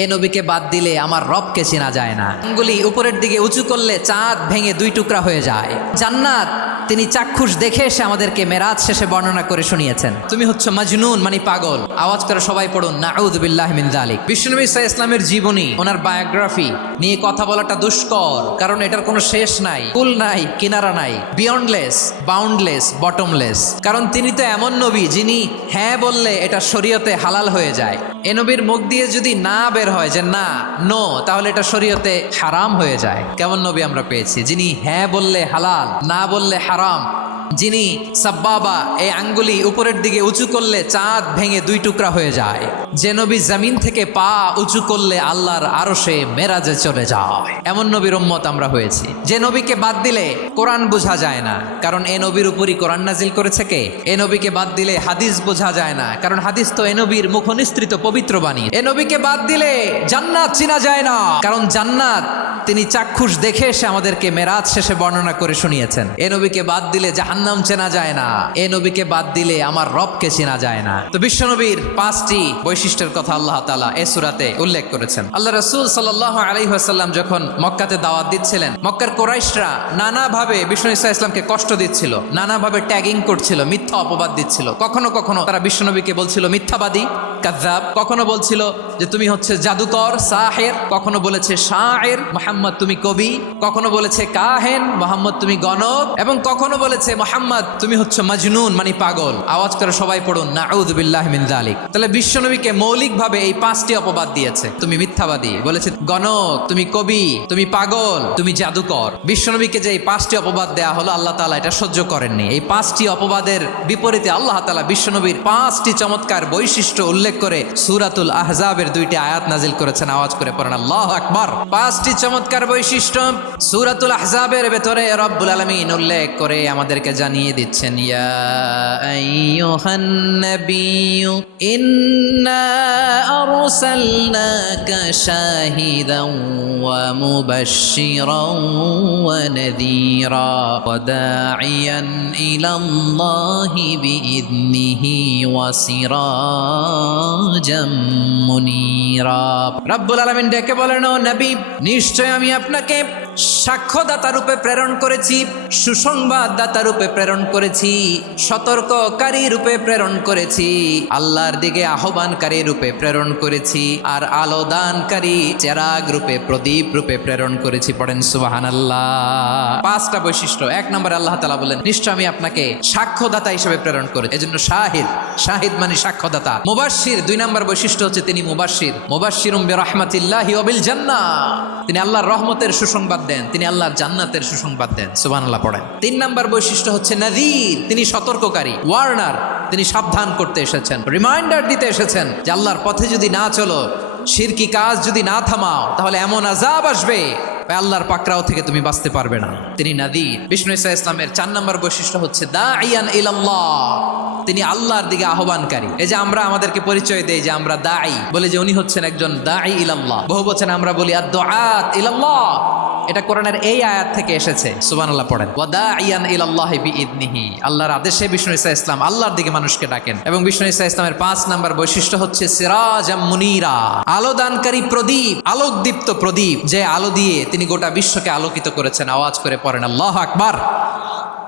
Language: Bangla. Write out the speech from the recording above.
এ নবীকে বাদ দিলে আমার রবকে চেনা যায় না। আঙ্গুলি উপরের দিকে উঁচু করলে চাঁদ ভেঙে দুই টুকরা হয়ে যায়। জান্নাত তিনি চাক্ষুষ দেখে এসে আমাদেরকে মেরাজ শেষে বর্ণনা করে শুনিয়েছেন। তুমি হচ্ছে মাজনুন মানে পাগল। আওয়াজ করে সবাই পড়ুন নাউযু বিল্লাহি মিন যালিক। বিশ্বনবী সাল্লাল্লাহু আলাইহি ওয়াসাল্লামের জীবনী, ওনার বায়োগ্রাফি নিয়ে কথা বলাটা দুষ্কর, কারণ এটার কোনো শেষ নাই, কুল নাই, কিনারা নাই, বিয়ন্ডলেস, বাউন্ডলেস, বটমলেস। কারণ তিনি তো এমন নবী যিনি হ্যাঁ বললে এটা শরীয়তে হালাল হয়ে যায়। এ নবীর মুখ দিয়ে যদি না বের হয় যে না, নো, তাহলে এটা শরীয়তে হারাম হয়ে যায়। কেমন নবী আমরা পেয়েছি যিনি হ্যাঁ বললে হালাল, না বললে হারাম। যিনি সাব্বাবা, এই আঙ্গুলি উপরের দিকে উঁচু করলে চাঁদ ভেঙে দুই টুকরা হয়ে যায়। যে নবী জমিন থেকে পা উঁচু করলে আল্লাহর আরশে মেরাজে চলে যায়। এমন নবীর উম্মত আমরা হয়েছি। যে নবীকে বাদ দিলে কোরআন বোঝা যায় না, কারণ এ নবীর উপরই কোরআন নাজিল করেছে কে? এ নবীকে বাদ দিলে হাদিস বোঝা যায় না, কারণ হাদিস তো এ নবীর মুখনিসৃত পবিত্র বাণী। এ নবীকে বাদ দিলে জান্নাত চিনা যায় না, কারণ জান্নাত তিনি চাক্ষুষ দেখে এসে আমাদেরকে মেরাজ শেষে বর্ণনা করে শুনিয়েছেন। এ নবীকে বাদ দিলে জাহান্নাম চেনা যায় না। এ নবীকে বাদ দিলে আমার রবকে চেনা যায় না। তো বিশ্বনবীর পাঁচটি বৈশিষ্ট্যের কথা আল্লাহ তাআলা এই সূরাতে উল্লেখ করেছেন। আল্লাহ রাসূল সাল্লাল্লাহু আলাইহি ওয়াসাল্লাম যখন মক্কাতে দাওয়াত দিচ্ছিলেন, মক্কার কুরাইশরা নানাভাবে বিশ্বনবী সাল্লাল্লাহু আলাইহি ওয়াসাল্লামকে কষ্ট দিচ্ছিল, নানাভাবে ট্যাগিং করছিল, মিথ্যা অপবাদ দিচ্ছিল। কখনো কখনো তারা বিশ্বনবীকে বলছিল মিথ্যাবাদী, কাযযাব। কখনো বলছিল যে তুমি হচ্ছে জাদুকর, সাহের। কখনো বলেছে শায়ের, মুহাম্মদ তুমি কবি। কখনো বলেছে কাহেন, মুহাম্মদ তুমি গণক। এবং কখনো বলেছে মুহাম্মদ তুমি হচ্ছে মাজনুন মানে পাগল। আওয়াজ করে সবাই পড়ুন নাউযু বিল্লাহি মিন যালিক। তাহলে বিশ্বনবীকে মৌলিকভাবে এই পাঁচটি অপবাদ দিয়েছে। তুমি মিথ্যাবাদী, বলেছে গণক, তুমি কবি, তুমি পাগল, তুমি জাদুকর। বিশ্বনবীকে যে এই পাঁচটি অপবাদ দেয়া হলো, আল্লাহ তাআলা এটা সহ্য করেননি। এই পাঁচটি অপবাদের বিপরীতে আল্লাহ তাআলা বিশ্বনবীর পাঁচটি চমৎকার বৈশিষ্ট্য উল্লেখ করে সূরাতুল আহজাবের দুইটি আয়াত নাজিল করেছেন। আওয়াজ করে পড়েন আল্লাহু আকবার। পাঁচটি চমৎকার বৈশিষ্ট্য সূরাতুল আহজাবের ভেতরে রব্বুল আলামিন উল্লেখ করে আমাদেরকে জানিয়ে দিচ্ছেন, ইয়া আইয়ুহান নাবিয়্যু ইন্না আরসালনাকা শাহিদান ওয়া মুবাশশিরান ওয়া নাযীরা ওয়া দাঈয়ান ইলাল্লাহি বিইذনিহি ওয়া সিরাজাম মুনীরা। রব্বুল আলামিন ডেকে বলেন, ও নবী, নিশ্চয় আমি আপনাকে সাক্ষ্যদাতা রূপে প্রেরণ করেছি, সুসংবাদদাতা রূপে প্রেরণ করেছি, সতর্ককারী রূপে প্রেরণ করেছি, আল্লাহর দিকে আহ্বানকারী রূপে প্রেরণ করেছি, আর আলোদানকারী চেরাগ রূপে, প্রদীপ রূপে প্রেরণ করেছি। পড়েন সুবহানাল্লাহ। পাঁচটা বৈশিষ্ট্য। এক নম্বরে আল্লাহ তাআলা বলেন নিশ্চয় আমি আপনাকে সাক্ষ্যদাতা হিসেবে প্রেরণ করেছি। এজন্য শাহিদ, শাহিদ মানে সাক্ষ্যদাতা। মুবাশশির, দুই নম্বর বৈশিষ্ট্য হচ্ছে তিনি মুবাশশির। মুবাশশিরুম বিরহমাতিল্লাহি ওয়া বিল জান্নাহ, তিনি আল্লাহর রহমতের সুসংবাদ দেন, তিনি আল্লাহর জান্নাতের সুসংবাদ দেন। সুবহানাল্লাহ পড়েন। তিন নম্বর বৈশিষ্ট্য হচ্ছে নাযীর, তিনি সতর্ককারী, ওয়ার্নার, তিনি সাবধান করতে এসেছেন, রিমাইন্ডার দিতে এসেছেন যে আল্লাহর পথে যদি না চলো, শিরকি কাজ যদি না থামাও, তাহলে এমন আযাব আসবে আল্লাহর পাকড়াও থেকে তুমি বাঁচতে পারবে না। তিনি নাযীর। বিষ্ণু ঈসা ইসলামের 4 নম্বর বৈশিষ্ট্য হচ্ছে দাঈয়ান ইলাল্লাহ, তিনি আল্লাহর দিকে আহ্বানকারী। এই যে আমরা আমাদেরকে পরিচয় দেই যে আমরা দাঈ, বলে যে উনি হচ্ছেন একজন দাঈ ইলাল্লাহ। বহুবচনে আমরা বলি আদ-দুআত ইলাল্লাহ, এটা কোরআনের এই আয়াত থেকে এসেছে। সুবহানাল্লাহ পড়েন। ওয়া দাঈয়ান ইলাল্লাহি বিইذনিহি, আল্লাহর আদেশে বিষ্ণু ঈসা ইসলাম আল্লাহর দিকে মানুষকে ডাকেন। এবং বিষ্ণু ঈসা ইসলামের 5 নম্বর বৈশিষ্ট্য হচ্ছে সিরাজাম মুনীরা, আলোদানকারী প্রদীপ, আলোকদীপ্ত প্রদীপ, যে আলো দিয়ে তিনি গোটা বিশ্বকে আলোকিত করেছেন। আওয়াজ করে পড়েন আল্লাহু আকবার।